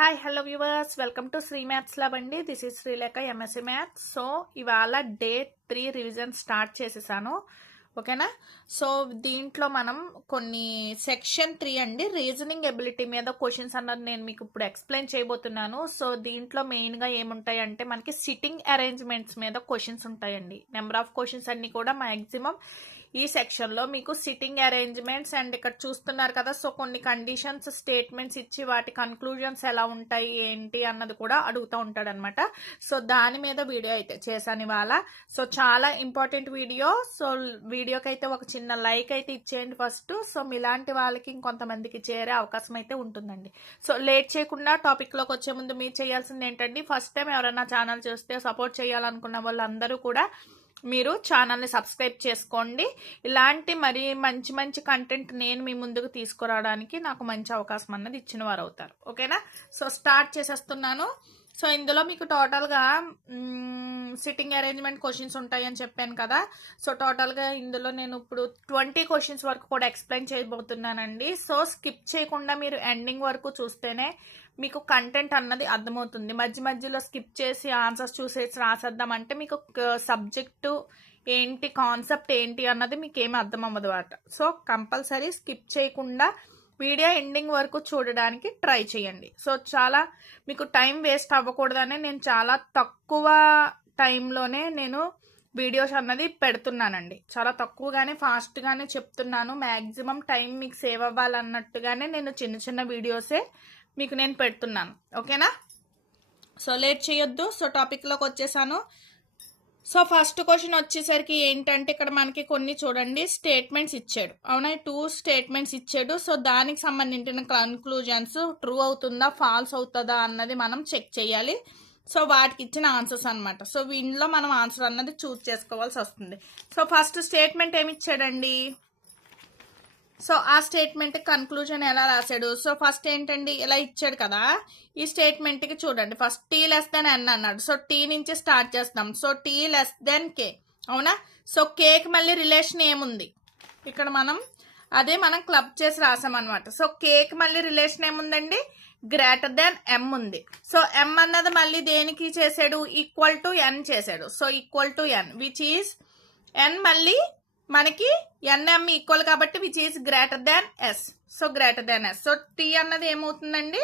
Hi hello viewers, welcome to Sri maths lab అండి. This is Srilekha MSc maths. So ఇవాళ day 3 revision start చేసేసాను. ఓకేనా? So దీంట్లో మనం కొన్ని సెక్షన్ 3 అండి, రీజనింగ్ ఎబిలిటీ మీద క్వశ్చన్స్ అన్నది నేను మీకు ఇప్పుడు ఎక్స్ప్లెయిన్ చేయబోతున్నాను. సో దీంట్లో మెయిన్గా ఏముంటాయి అంటే మనకి సిట్టింగ్ అరేంజ్మెంట్స్ మీద క్వశ్చన్స్ ఉంటాయండి. నెంబర్ ఆఫ్ క్వశ్చన్స్ అన్ని కూడా మ్యాక్సిమం ఈ సెక్షన్లో మీకు సిట్టింగ్ అరేంజ్మెంట్స్ అండ్ ఇక్కడ చూస్తున్నారు కదా. సో కొన్ని కండిషన్స్ స్టేట్మెంట్స్ ఇచ్చి వాటి కన్క్లూజన్స్ ఎలా ఉంటాయి ఏంటి అన్నది కూడా అడుగుతూ ఉంటాడు అనమాట. సో దాని మీద వీడియో అయితే చేశాను ఇవాళ. సో చాలా ఇంపార్టెంట్ వీడియో. సో వీడియోకి అయితే ఒక చిన్న లైక్ అయితే ఇచ్చేయండి ఫస్ట్. సో మీలాంటి వాళ్ళకి ఇంకొంతమందికి చేరే అవకాశం అయితే ఉంటుందండి. సో లేట్ చేయకుండా టాపిక్లోకి వచ్చే ముందు మీరు చేయాల్సింది ఏంటండి, ఫస్ట్ టైం ఎవరైనా ఛానల్ చూస్తే సపోర్ట్ చేయాలనుకున్న వాళ్ళందరూ కూడా మీరు ఛానల్ని సబ్స్క్రైబ్ చేసుకోండి. ఇలాంటి మరి మంచి మంచి కంటెంట్ నేను మీ ముందుకు తీసుకురావడానికి నాకు మంచి అవకాశం అన్నది ఇచ్చిన వారు అవుతారు. ఓకేనా? సో స్టార్ట్ చేసేస్తున్నాను. సో ఇందులో మీకు టోటల్గా సిట్టింగ్ అరేంజ్మెంట్ క్వశ్చన్స్ ఉంటాయని చెప్పాను కదా. సో టోటల్గా ఇందులో నేను ఇప్పుడు 20 క్వశ్చన్స్ వరకు కూడా ఎక్స్ప్లెయిన్ చేయబోతున్నానండి. సో స్కిప్ చేయకుండా మీరు ఎండింగ్ వరకు చూస్తేనే మీకు కంటెంట్ అన్నది అర్థమవుతుంది. మధ్య మధ్యలో స్కిప్ చేసి ఆన్సర్స్ చూసేసి రాసేద్దామంటే మీకు సబ్జెక్టు ఏంటి, కాన్సెప్ట్ ఏంటి అన్నది మీకు ఏమి అర్థం అవ్వదు అన్నమాట. సో కంపల్సరీ స్కిప్ చేయకుండా వీడియో ఎండింగ్ వరకు చూడడానికి ట్రై చేయండి. సో చాలా మీకు టైం వేస్ట్ అవ్వకూడదని నేను చాలా తక్కువ టైంలోనే నేను వీడియోస్ అన్నది పెడుతున్నానండి. చాలా తక్కువగానే ఫాస్ట్గానే చెప్తున్నాను. మ్యాక్సిమం టైం మీకు సేవ్ అవ్వాలన్నట్టుగానే నేను చిన్న చిన్న వీడియోసే మీకు నేను పెడుతున్నాను. ఓకేనా? సో లేట్ చేయొద్దు. సో టాపిక్లోకి వచ్చేసాను. సో ఫస్ట్ క్వశ్చన్ వచ్చేసరికి ఏంటంటే ఇక్కడ మనకి కొన్ని చూడండి స్టేట్మెంట్స్ ఇచ్చాడు. అవునా, 2 స్టేట్మెంట్స్ ఇచ్చాడు. సో దానికి సంబంధించిన కన్క్లూజన్స్ ట్రూ అవుతుందా ఫాల్స్ అవుతుందా అన్నది మనం చెక్ చేయాలి. సో వాటికి ఇచ్చిన ఆన్సర్స్ అనమాట. సో వీటిలో మనం ఆన్సర్ అన్నది చూస్ చేసుకోవాల్సి వస్తుంది. సో ఫస్ట్ స్టేట్మెంట్ ఏమి ఇచ్చాడండి, సో ఆ స్టేట్మెంట్ కన్క్లూజన్ ఎలా రాశాడు. సో ఫస్ట్ ఏంటండి, ఇలా ఇచ్చాడు కదా. ఈ స్టేట్మెంట్కి చూడండి, ఫస్ట్ టీ లెస్ దెన్ ఎన్ అన్నాడు. సో టీ నుంచి స్టార్ట్ చేస్తాం. సో టీ లెస్ దెన్ కే. అవునా? సో కేకి మళ్ళీ రిలేషన్ ఏముంది ఇక్కడ మనం క్లబ్ చేసి రాసామన్నమాట. సో కేకి మళ్ళీ రిలేషన్ ఏముందండి, గ్రేటర్ దెన్ ఎం ఉంది. సో ఎం అన్నది మళ్ళీ దేనికి చేశాడు, ఈక్వల్ టు ఎన్ చేశాడు. So equal to N which is N మళ్ళీ మనకి ఎన్ఎం ఈక్వల్ కాబట్టి which is greater than S. So greater than S. So T అన్నది ఏమవుతుందండి,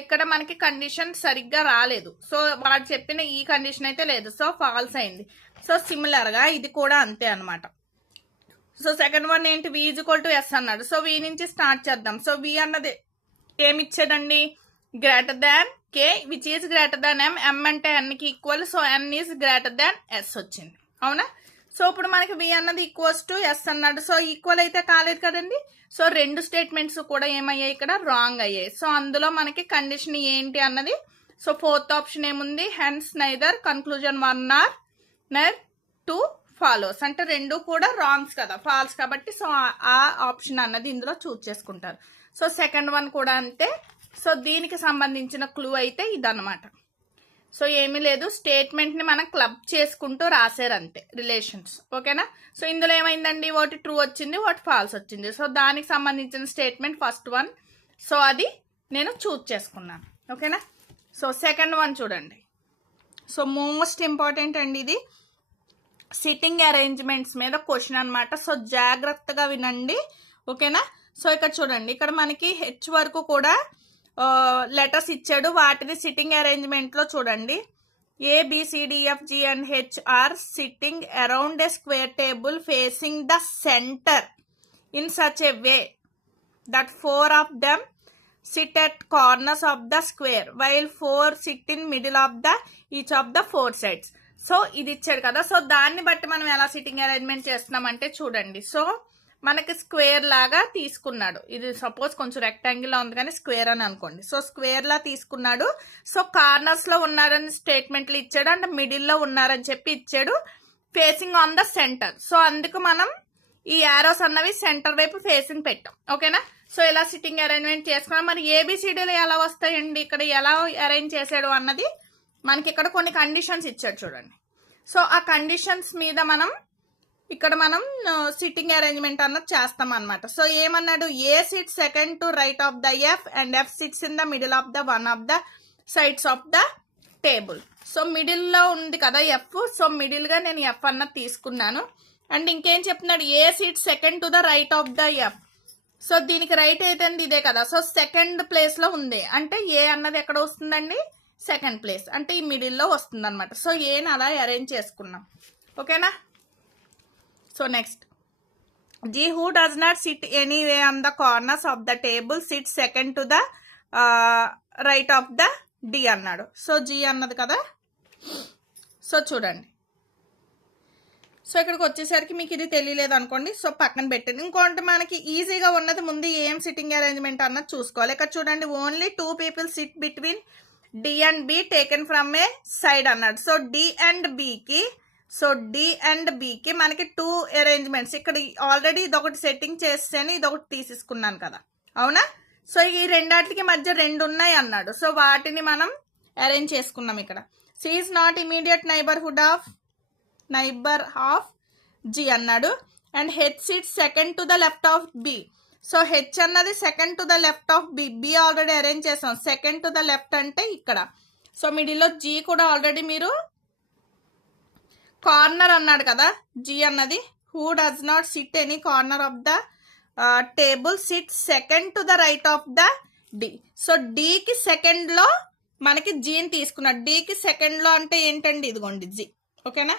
ఇక్కడ మనకి కండిషన్ సరిగ్గా రాలేదు. సో వాడు చెప్పిన ఈ కండిషన్ అయితే లేదు. సో ఫాల్స్ అయింది. సో సిమిలర్గా ఇది కూడా అంతే అనమాట. సో సెకండ్ వన్ ఏంటి, V is equal to S అన్నాడు. సో వి నుంచి స్టార్ట్ చేద్దాం. సో వి అన్నది ఏమి ఇచ్చాడండి, greater than K which is greater than M. M అంటే ఎన్కి ఈక్వల్. So N is greater than S వచ్చింది. అవునా? సో ఇప్పుడు మనకి వి అన్నది ఈక్వల్స్ టు ఎస్ అన్నాడు. సో ఈక్వల్ అయితే కాలేదు కదండి. సో 2 స్టేట్మెంట్స్ కూడా ఏమయ్యాయి, ఇక్కడ రాంగ్ అయ్యాయి. సో అందులో మనకి కండిషన్ ఏంటి అన్నది, సో 4th ఆప్షన్ ఏముంది, hence neither conclusion 1 or nor 2 follows. అంటే 2 కూడా రాంగ్స్ కదా, ఫాల్స్ కాబట్టి సో ఆ ఆప్షన్ అన్నది ఇందులో చూస్ చేసుకుంటారు. సో సెకండ్ వన్ కూడా అంతే. సో దీనికి సంబంధించిన క్లూ అయితే ఇదన్నమాట. సో ఏమీ లేదు, స్టేట్మెంట్ని మనం క్లబ్ చేసుకుంటూ రాశారు అంతే, రిలేషన్స్. ఓకేనా? సో ఇందులో ఏమైందండి, ఒకటి ట్రూ వచ్చింది, ఒకటి ఫాల్స్ వచ్చింది. సో దానికి సంబంధించిన స్టేట్మెంట్ ఫస్ట్ వన్. సో అది నేను చూస్ చేసుకున్నాను. ఓకేనా? సో సెకండ్ వన్ చూడండి. సో మోస్ట్ ఇంపార్టెంట్ అండి ఇది, సిట్టింగ్ అరేంజ్మెంట్స్ మీద క్వశ్చన్ అనమాట. సో జాగ్రత్తగా వినండి. ఓకేనా? సో ఇక్కడ చూడండి, ఇక్కడ మనకి హెచ్ వరకు కూడా లెటర్స్ ఇచ్చాడు. వాటిని సిట్టింగ్ అరేంజ్మెంట్లో చూడండి, ABCDFG and H are sitting around a square table facing the center in such a way that 4 of them sit at corners of the square while 4 sit in middle of the each of the 4 sides. So ఇది ఇచ్చాడు కదా. So దాన్ని బట్టి మనం ఎలా sitting arrangement చేస్తున్నామంటే చూడండి, so మనకి స్క్వేర్ లాగా తీసుకున్నాడు. ఇది సపోజ్ కొంచెం రెక్టాంగిల్ లా ఉంది కానీ స్క్వేర్ అని అనుకోండి. సో స్క్వేర్ లా తీసుకున్నాడు. సో కార్నర్స్ లో ఉన్నారని స్టేట్మెంట్లు ఇచ్చాడు, అండ్ మిడిల్ లో ఉన్నారని చెప్పి ఇచ్చాడు, facing on the centre. So అందుకు మనం ఈ యారోస్ అన్నవి సెంటర్ వైపు ఫేసింగ్ పెట్టాం. ఓకేనా? సో ఇలా సిట్టింగ్ అరేంజ్మెంట్ చేసుకున్నాం. మరి ఏబిసిడీలు ఎలా వస్తాయండి, ఇక్కడ ఎలా అరేంజ్ చేశాడు అన్నది మనకి ఇక్కడ కొన్ని కండిషన్స్ ఇచ్చాడు చూడండి. సో ఆ కండిషన్స్ మీద మనం ఇక్కడ మనం సిట్టింగ్ అరేంజ్మెంట్ అన్నది చేస్తాం అనమాట. సో ఏమన్నాడు, A sit second to right of the F and F sits in the middle of the one of the sides of the table. So మిడిల్లో ఉంది కదా ఎఫ్, సో మిడిల్గా నేను ఎఫ్ అన్నది తీసుకున్నాను. అండ్ ఇంకేం చెప్తున్నాడు, A sit second to the right of the F. So దీనికి right అయితే ఇదే కదా, సో సెకండ్ ప్లేస్లో ఉంది అంటే ఏ అన్నది ఎక్కడ వస్తుందండి, సెకండ్ ప్లేస్ అంటే ఈ మిడిల్లో వస్తుంది అనమాట. సో ఏని అలా అరేంజ్ చేసుకున్నాం. ఓకేనా. So next, G who does not sit anyway on the corners of the table sit second to the right of the D అన్నాడు. సో జీ అన్నది కదా. సో చూడండి, సో ఇక్కడికి వచ్చేసరికి మీకు ఇది తెలియలేదు అనుకోండి, సో పక్కన పెట్టండి. ఇంకోటి మనకి ఈజీగా ఉన్నది ముందు ఏం సిట్టింగ్ అరేంజ్మెంట్ అన్నది చూసుకోవాలి. ఇక్కడ చూడండి, only 2 people sit between D and B taken from a side అన్నాడు. సో డి అండ్ బికి మనకి 2 అరేంజ్మెంట్స్. ఇక్కడ ఆల్రెడీ ఇదొకటి సెట్టింగ్ చేస్తేనే ఇదొకటి తీసేసుకున్నాను కదా, అవునా. సో ఈ రెండాటికి మధ్య 2 ఉన్నాయి అన్నాడు. సో వాటిని మనం అరేంజ్ చేసుకున్నాం ఇక్కడ. C is not immediate neighbour of G అన్నాడు. And H sits second to the left of B. So H అన్నది second to the left of B. B already arrange చేసాం, సెకండ్ టు ద లెఫ్ట్ అంటే ఇక్కడ. So మిడిల్లో G కూడా already మీరు corner అన్నాడు కదా, జీ అన్నది. Who does not sit any corner of the table sit second to the right of the D. So డికి సెకండ్లో మనకి జీని తీసుకున్నాడు. డికి సెకండ్లో అంటే ఏంటండి, ఇదిగోండి జీ. ఓకేనా.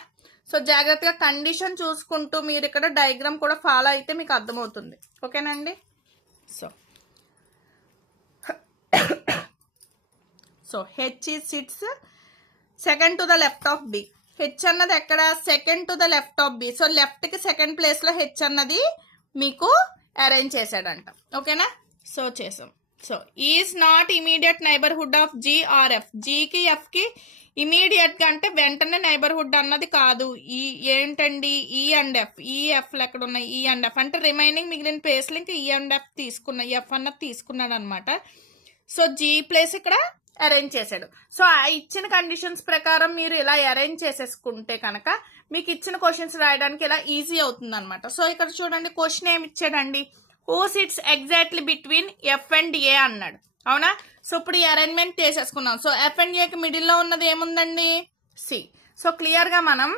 సో జాగ్రత్తగా కండిషన్ చూసుకుంటూ మీరు ఇక్కడ డయాగ్రామ్ కూడా ఫాలో అయితే మీకు అర్థమవుతుంది. ఓకేనండి. So H sits second to the left of B. H అన్నది ఎక్కడ, second to the left of B. So లెఫ్ట్కి సెకండ్ ప్లేస్లో హెచ్ అన్నది మీకు అరేంజ్ చేశాడంట. ఓకేనా. సో చేసాం. So is not immediate neighbourhood of G are F. జీకి ఎఫ్కి ఇమీడియట్గా అంటే వెంటనే నైబర్హుడ్ అన్నది కాదు. ఈ ఏంటండి, ఈ అండ్ ఎఫ్. ఈ ఎఫ్లు ఎక్కడ ఉన్నాయి, ఈ అండ్ ఎఫ్ అంటే రిమైనింగ్ మిగిలిన ప్లేస్లో ఇంకా ఈ అండ్ ఎఫ్ తీసుకున్నా, ఎఫ్ అన్నది తీసుకున్నాడు అనమాట. సో జీ ప్లేస్ ఇక్కడ అరేంజ్ చేశాడు. సో ఆ ఇచ్చిన కండిషన్స్ ప్రకారం మీరు ఇలా అరేంజ్ చేసేసుకుంటే కనుక మీకు ఇచ్చిన క్వశ్చన్స్ రాయడానికి ఇలా ఈజీ అవుతుంది అనమాట. సో ఇక్కడ చూడండి, క్వశ్చన్ ఏమి ఇచ్చాడండి, who sits exactly between F and A అన్నాడు, అవునా. సో ఇప్పుడు ఈ అరేంజ్మెంట్ చేసేసుకున్నాం. సో ఎఫ్ అండ్ ఏకి మిడిల్లో ఉన్నది ఏముందండి, సి. సో క్లియర్గా మనం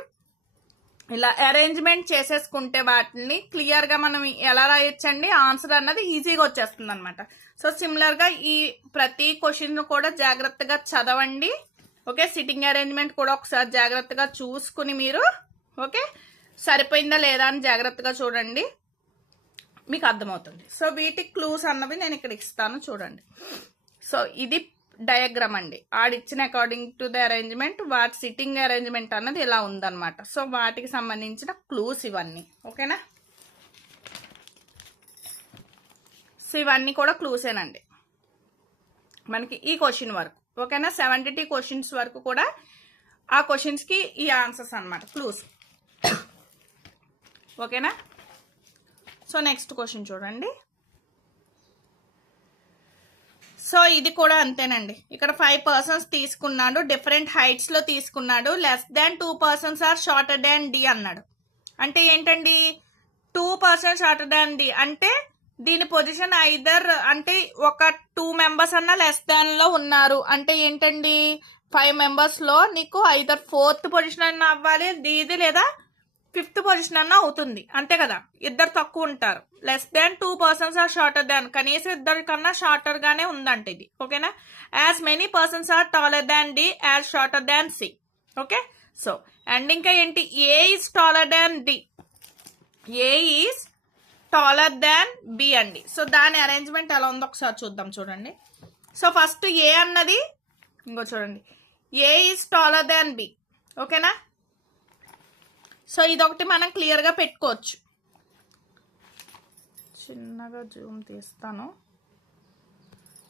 ఇలా అరేంజ్మెంట్ చేసేసుకుంటే వాటిని క్లియర్గా మనం ఎలా రాయొచ్చండి, ఆన్సర్ అన్నది ఈజీగా వచ్చేస్తుంది అనమాట. సో సిమిలర్గా ఈ ప్రతి క్వశ్చన్ కూడా జాగ్రత్తగా చదవండి. ఓకే. సిట్టింగ్ అరేంజ్మెంట్ కూడా ఒకసారి జాగ్రత్తగా చూసుకుని మీరు, ఓకే, సరిపోయిందా లేదా అని జాగ్రత్తగా చూడండి, మీకు అర్థమవుతుంది. సో వీటి క్లూస్ అన్నవి నేను ఇక్కడ ఇస్తాను చూడండి. సో ఇది డయాగ్రామ్ అండి, ఆడిచ్చిన అకార్డింగ్ టు ద అరేంజ్మెంట్ వాటి సిట్టింగ్ అరేంజ్మెంట్ అన్నది ఇలా ఉందన్నమాట. సో వాటికి సంబంధించిన క్లూస్ ఇవన్నీ. ఓకేనా. సో ఇవన్నీ కూడా క్లూసేనండి మనకి ఈ క్వశ్చన్ వరకు. ఓకేనా. 72 క్వశ్చన్స్ వరకు కూడా ఆ క్వశ్చన్స్కి ఈ ఆన్సర్స్ అన్నమాట, క్లూస్. ఓకేనా. సో నెక్స్ట్ క్వశ్చన్ చూడండి. సో ఇది కూడా అంతేనండి. ఇక్కడ 5 persons తీసుకున్నాడు, డిఫరెంట్ హైట్స్లో తీసుకున్నాడు. Less than 2 persons are shorter than D అన్నాడు. అంటే ఏంటండి, 2 persons షార్టర్ దాన్ డి అంటే దీని పొజిషన్ ఐదర్ అంటే ఒక 2 members అన్నా లెస్ దాన్ లో ఉన్నారు అంటే ఏంటండి, 5 members లో నీకు ఐదర్ 4th పొజిషన్ అన్నా అవ్వాలి ఇది, లేదా 5th పొజిషన్ అన్నా అవుతుంది, అంతే కదా. ఇద్దరు తక్కువ ఉంటారు. Less than 2 persons are shorter than, కనీసం ఇద్దరి కన్నా షార్టర్ గానే ఉందంట ఇది. ఓకేనా. As many persons are taller than D as shorter than C. Okay. So and ఇంకా ఏంటి, A is taller than D, A is taller than B అండి. సో దాని అరేంజ్మెంట్ ఎలా ఉందో ఒకసారి చూద్దాం చూడండి. సో ఫస్ట్ ఏ అన్నది ఇంకో చూడండి, ఏ ఈజ్ టాలర్ దాన్ బి. ఓకేనా. సో ఇదొకటి మనం క్లియర్గా పెట్టుకోవచ్చు. చిన్నగా జూమ్ తీస్తాను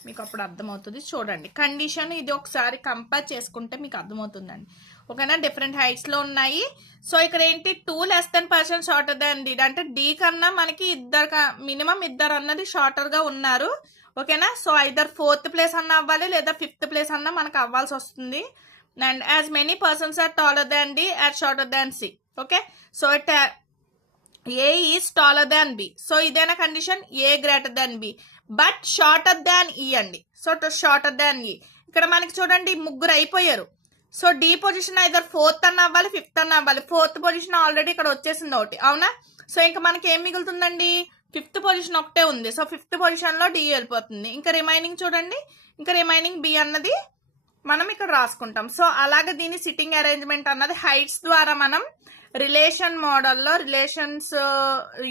మీకు అప్పుడు అర్థమవుతుంది. చూడండి కండిషన్ ఇది ఒకసారి కంపేర్ చేసుకుంటే మీకు అర్థమవుతుందండి. ఓకేనా. డిఫరెంట్ హైట్స్లో ఉన్నాయి. సో ఇక్కడ ఏంటి, 2 less than persons shorter than D అంటే డి కన్నా మనకి మినిమం ఇద్దరు అన్నది షార్టర్గా ఉన్నారు. ఓకేనా. సో ఐదర్ 4th place అన్నా అవ్వాలి లేదా 5th place అన్నా మనకు అవ్వాల్సి వస్తుంది. And as many persons are taller than D as shorter than C. Okay. So A is taller than B. So ఇదేనా condition, A greater than B but shorter than E అండి. So shorter than ఈ. ఇక్కడ మనకి చూడండి ముగ్గురు అయిపోయారు. So D position either fourth అన్న అవ్వాలి, ఫిఫ్త్ అన్న అవ్వాలి. ఫోర్త్ పొజిషన్ ఆల్రెడీ ఇక్కడ వచ్చేసింది ఒకటి, అవునా. సో ఇంకా మనకి ఏం మిగులుతుందండి, ఫిఫ్త్ పొజిషన్ ఒకటే ఉంది. సో ఫిఫ్త్ పొజిషన్ లో డి వెళ్ళిపోతుంది. ఇంకా రిమైనింగ్ చూడండి, ఇంకా రిమైనింగ్ బి అన్నది మనం ఇక్కడ రాసుకుంటాం. సో అలాగే దీని సిట్టింగ్ అరేంజ్మెంట్ అన్నది హైట్స్ ద్వారా మనం రిలేషన్ మోడల్లో రిలేషన్స్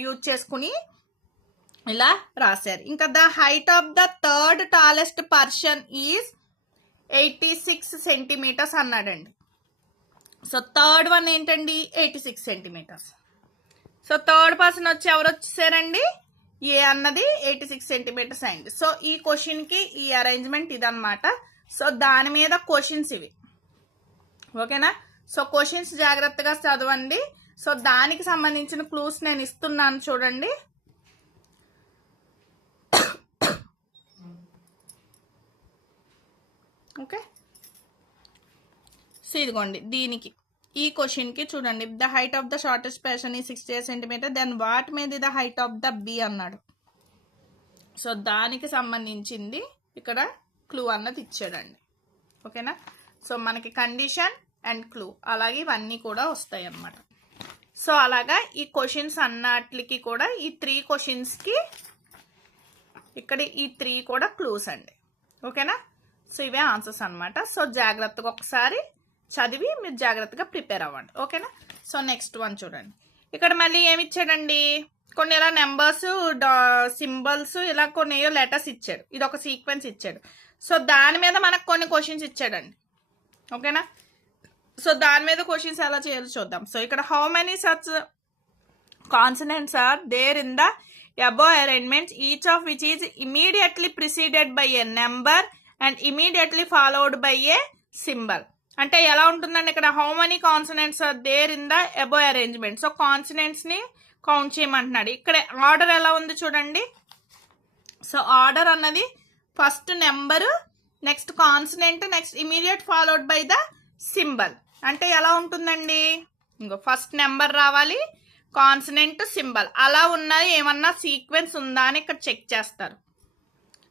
యూజ్ చేసుకుని ఇలా రాశారు. ఇంకా the height of the third tallest person is 86 centimetres అన్నాడండి. సో థర్డ్ వన్ ఏంటండి 86 సెంటీమీటర్స్. సో థర్డ్ పర్సన్ వచ్చి ఎవరు వచ్చేసారండి, ఏ అన్నది 86 సెంటీమీటర్స్ అయింది. సో ఈ క్వశ్చన్ కి ఈ అరేంజ్మెంట్ ఇదన్నమాట. సో దాని మీద క్వశ్చన్స్ ఇవి, ఓకేనా. సో క్వశ్చన్స్ జాగ్రత్తగా చదవండి. సో దానికి సంబంధించిన క్లూస్ నేను ఇస్తున్నాను చూడండి. ఓకే, సో ఇదిగోండి దీనికి ఈ క్వశ్చన్ కి చూడండి, the height of the shortest person is 68 centimetre then what మీద the height of the B అన్నాడు. సో దానికి సంబంధించింది ఇక్కడ క్లూ అన్నది ఇచ్చాడండి, ఓకేనా. సో మనకి కండిషన్ అండ్ క్లూ అలాగే ఇవన్నీ కూడా వస్తాయి అన్నమాట. సో అలాగా ఈ క్వశ్చన్స్ అన్నట్లకి కూడా ఈ 3 క్వశ్చన్స్కి ఇక్కడ ఈ 3 కూడా క్లూస్ అండి, ఓకేనా. సో ఇవే ఆన్సర్స్ అన్నమాట. సో జాగ్రత్తగా ఒకసారి చదివి మీరు జాగ్రత్తగా ప్రిపేర్ అవ్వండి, ఓకేనా. సో నెక్స్ట్ వన్ చూడండి, ఇక్కడ మళ్ళీ ఏమి ఇచ్చాడండి, కొన్ని ఇలా నెంబర్స్ సింబల్స్ ఇలా కొన్ని లెటర్స్ ఇచ్చాడు, ఇది ఒక సీక్వెన్స్ ఇచ్చాడు. సో దాని మీద మనకు కొన్ని క్వశ్చన్స్ ఇచ్చాడండి, ఓకేనా. సో దాని మీద క్వశ్చన్స్ ఎలా చేయాలో చూద్దాం. సో ఇక్కడ how many such consonants are there in the above arrangements, each of which is immediately preceded by a number and immediately followed by a symbol. అంటే ఎలా ఉంటుందండి, ఇక్కడ how many consonants are there in the above arrangement. So consonants ని count చేయమంటున్నాడు. ఇక్కడ order ఎలా ఉంది చూడండి. సో ఆర్డర్ అన్నది first number, next consonant, next immediate followed by the symbol. అంటే ఎలా ఉంటుందండి, ఇంకో ఫస్ట్ నెంబర్ రావాలి, కాన్సనెంట్, సింబల్ అలా ఉన్నాయి. ఏమన్నా సీక్వెన్స్ ఉందా అని ఇక్కడ చెక్ చేస్తారు.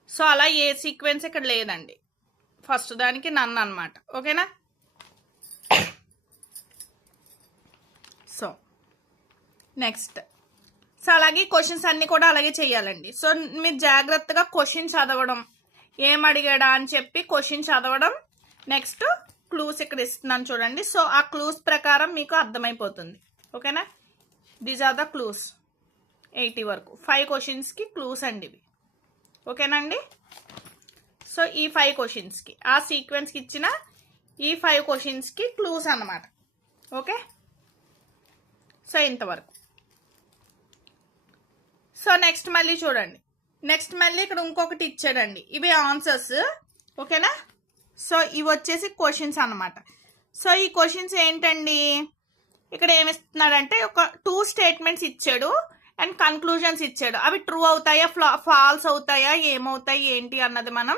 సో అలా ఏ సీక్వెన్స్ ఇక్కడ లేదండి, ఫస్ట్ దానికి నన్ను అనమాట, ఓకేనా. సో నెక్స్ట్, సో అలాగే క్వశ్చన్స్ అన్ని కూడా అలాగే చేయాలండి. సో మీరు జాగ్రత్తగా క్వశ్చన్ చదవడం, ఏం అడిగాడా అని చెప్పి క్వశ్చన్ చదవడం, నెక్స్ట్ క్లూస్ ఇక్కడ ఇస్తున్నాను చూడండి. సో ఆ క్లూస్ ప్రకారం మీకు అర్థమైపోతుంది, ఓకేనా. దీస్ ఆర్ ద క్లూస్ 80 వరకు 5 క్వశ్చన్స్కి క్లూస్ అండి ఇవి, ఓకేనండి. సో ఈ 5 క్వశ్చన్స్కి ఆ సీక్వెన్స్కి ఇచ్చిన ఈ 5 క్వశ్చన్స్కి క్లూస్ అన్నమాట, ఓకే. సో ఇంతవరకు. సో నెక్స్ట్ మళ్ళీ చూడండి, నెక్స్ట్ మళ్ళీ ఇక్కడ ఇంకొకటి ఇచ్చాడండి, ఇవి ఆన్సర్స్, ఓకేనా. సో ఇవి వచ్చేసి క్వశ్చన్స్ అన్నమాట. సో ఈ క్వశ్చన్స్ ఏంటండి, ఇక్కడ ఏమిస్తున్నాడంటే ఒక 2 స్టేట్మెంట్స్ ఇచ్చాడు అండ్ కన్క్లూజన్స్ ఇచ్చాడు. అవి ట్రూ అవుతాయా ఫాల్స్ అవుతాయా ఏమవుతాయి ఏంటి అన్నది మనం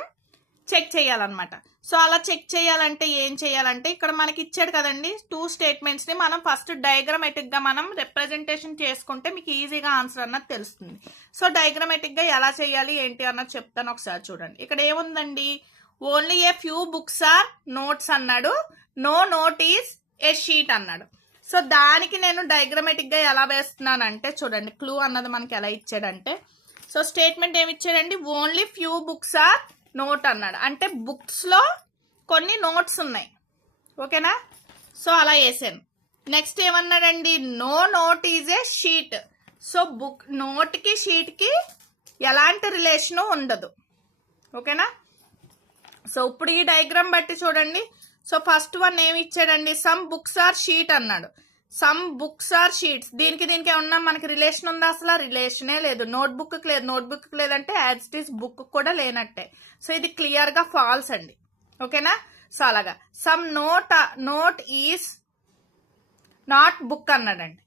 చెక్ చేయాలన్నమాట. సో అలా చెక్ చేయాలంటే ఏం చేయాలంటే ఇక్కడ మనకి ఇచ్చాడు కదండి 2 స్టేట్మెంట్స్ ని మనం ఫస్ట్ డయాగ్రమాటిక్ గా మనం రిప్రజెంటేషన్ చేసుకుంటే మీకు ఈజీగా ఆన్సర్ అన్నది తెలుస్తుంది. సో డయాగ్రమాటిక్ గా ఎలా చేయాలి ఏంటి అన్నది చెప్తాను, ఒకసారి చూడండి. ఇక్కడ ఏముందండి, only a few books are notes అన్నాడు, no note is a sheet అన్నాడు. సో దానికి నేను డయాగ్రమాటిక్ గా ఎలా వేస్తున్నానంటే చూడండి, క్లూ అన్నది మనకి ఎలా ఇచ్చాడంటే, సో స్టేట్మెంట్ ఏమి ఇచ్చాడండి, only few books are note అన్నాడు. అంటే బుక్స్ లో కొన్ని నోట్స్ ఉన్నాయి, ఓకేనా. సో అలా వేసాను. నెక్స్ట్ ఏమన్నాడండి, no note is a sheet. So book note కి షీట్ కి ఎలాంటి రిలేషన్ ఉండదు, ఓకేనా. సో ఇప్పుడు ఈ డయాగ్రామ్ బట్టి చూడండి. సో ఫస్ట్ వన్ ఏమి ఇచ్చాడండి, సమ్ బుక్స్ ఆర్ షీట్ అన్నాడు. సమ్ బుక్స్ ఆర్ షీట్స్, దీనికి ఏమన్నా మనకి రిలేషన్ ఉందా, అసలు రిలేషనే లేదు. నోట్ బుక్ లేదు, నోట్ బుక్ లేదంటే యాజ్ ఇట్ ఈస్ బుక్ కూడా లేనట్టే. సో ఇది క్లియర్ గా ఫాల్స్ అండి, ఓకేనా. సో అలాగా some note is not book అన్నాడండి.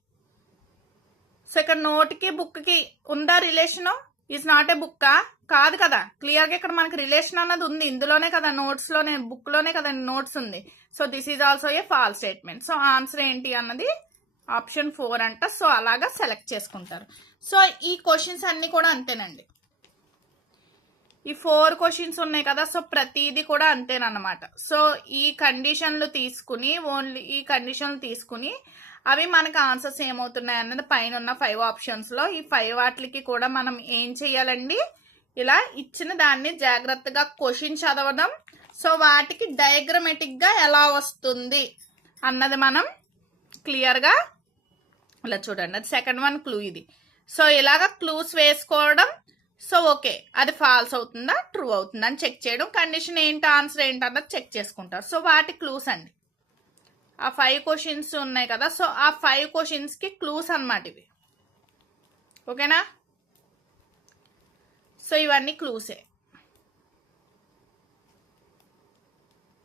సో ఇక్కడ నోట్ కి బుక్ కి ఉందా relation, is not a book కాదు కదా. క్లియర్ గా ఇక్కడ మనకి రిలేషన్ అన్నది ఉంది, ఇందులోనే కదా నోట్స్ లోనే బుక్ లోనే కదా నోట్స్ ఉంది. So this is also a false statement. So answer ఏంటి అన్నది ఆప్షన్ 4 అంట. సో అలాగా సెలెక్ట్ చేసుకుంటారు. సో ఈ క్వశ్చన్స్ అన్నీ కూడా అంతేనండి. ఈ 4 క్వశ్చన్స్ ఉన్నాయి కదా, సో ప్రతిదీ కూడా అంతేనన్నమాట. సో ఈ కండిషన్లు తీసుకుని, ఓన్లీ ఈ కండిషన్లు తీసుకుని అవి మనకు ఆన్సర్స్ ఏమవుతున్నాయి అన్నది పైన ఉన్న 5 ఆప్షన్స్లో ఈ 5 వాటికి కూడా మనం ఏం చేయాలండి, ఇలా ఇచ్చిన దాన్ని జాగ్రత్తగా క్వశ్చన్ చదవడం, సో వాటికి డయాగ్రమెటిక్గా ఎలా వస్తుంది అన్నది మనం క్లియర్గా ఇలా చూడండి. అది సెకండ్ వన్ క్లూ ఇది. సో ఇలాగ క్లూస్ వేసుకోవడం, సో ఓకే అది ఫాల్స్ అవుతుందా ట్రూ అవుతుందా అని చెక్ చేయడం, కండిషన్ ఏంటి ఆన్సర్ ఏంటి అన్నది చెక్ చేసుకుంటారు. సో వాటి క్లూస్ అండి. ఆ 5 క్వశ్చన్స్ ఉన్నాయి కదా, సో ఆ 5 క్వశ్చన్స్కి క్లూస్ అన్నమాట ఇవి. ఓకేనా? సో ఇవన్నీ క్లూసే.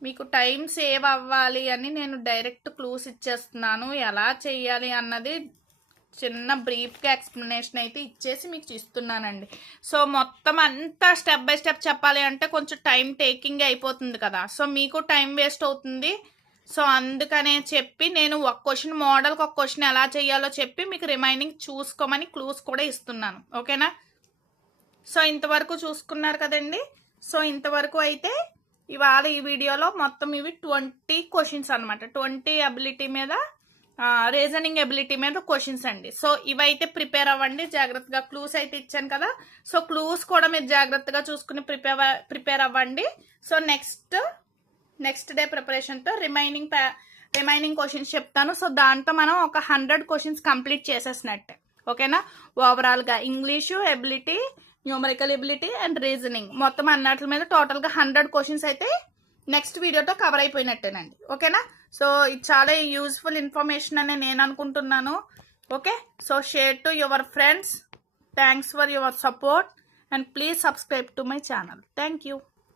మీకు టైం సేవ్ అవ్వాలి అని నేను డైరెక్ట్ క్లూస్ ఇచ్చేస్తున్నాను. ఎలా చేయాలి అన్నది చిన్న బ్రీఫ్గా ఎక్స్ప్లెనేషన్ అయితే ఇచ్చేసి మీకు ఇస్తున్నానండి. సో మొత్తం అంతా స్టెప్ బై స్టెప్ చెప్పాలి అంటే కొంచెం టైం టేకింగ్ అయిపోతుంది కదా, సో మీకు టైం వేస్ట్ అవుతుంది. సో అందుకనే చెప్పి నేను ఒక క్వశ్చన్ మోడల్కి ఒక క్వశ్చన్ ఎలా చేయాలో చెప్పి మీకు రిమైనింగ్ చూసుకోమని క్లూస్ కూడా ఇస్తున్నాను. ఓకేనా? సో ఇంతవరకు చూసుకున్నారు కదండి. సో ఇంతవరకు అయితే ఇవాళ ఈ వీడియోలో మొత్తం ఇవి 20 క్వశ్చన్స్ అనమాట. 20 అబిలిటీ మీద, రీజనింగ్ ఎబిలిటీ మీద క్వశ్చన్స్ అండి. సో ఇవైతే ప్రిపేర్ అవ్వండి జాగ్రత్తగా. క్లూస్ అయితే ఇచ్చాను కదా, సో క్లూస్ కూడా మీరు జాగ్రత్తగా చూసుకుని ప్రిపేర్ అవ్వండి. సో నెక్స్ట్ డే ప్రిపరేషన్తో రిమైనింగ్ క్వశ్చన్స్ చెప్తాను. సో దాంతో మనం ఒక 100 క్వశ్చన్స్ కంప్లీట్ చేసేసినట్టే. ఓకేనా? ఓవరాల్గా English ability, numerical ability and reasoning మొత్తం అన్నట్ల మీద టోటల్గా 100 క్వశ్చన్స్ అయితే నెక్స్ట్ వీడియోతో కవర్ అయిపోయినట్టేనండి. ఓకేనా? సో ఇది చాలా యూజ్ఫుల్ ఇన్ఫర్మేషన్ అని నేను అనుకుంటున్నాను. Okay, so share to your friends. Thanks for your support and please subscribe to my channel. Thank you.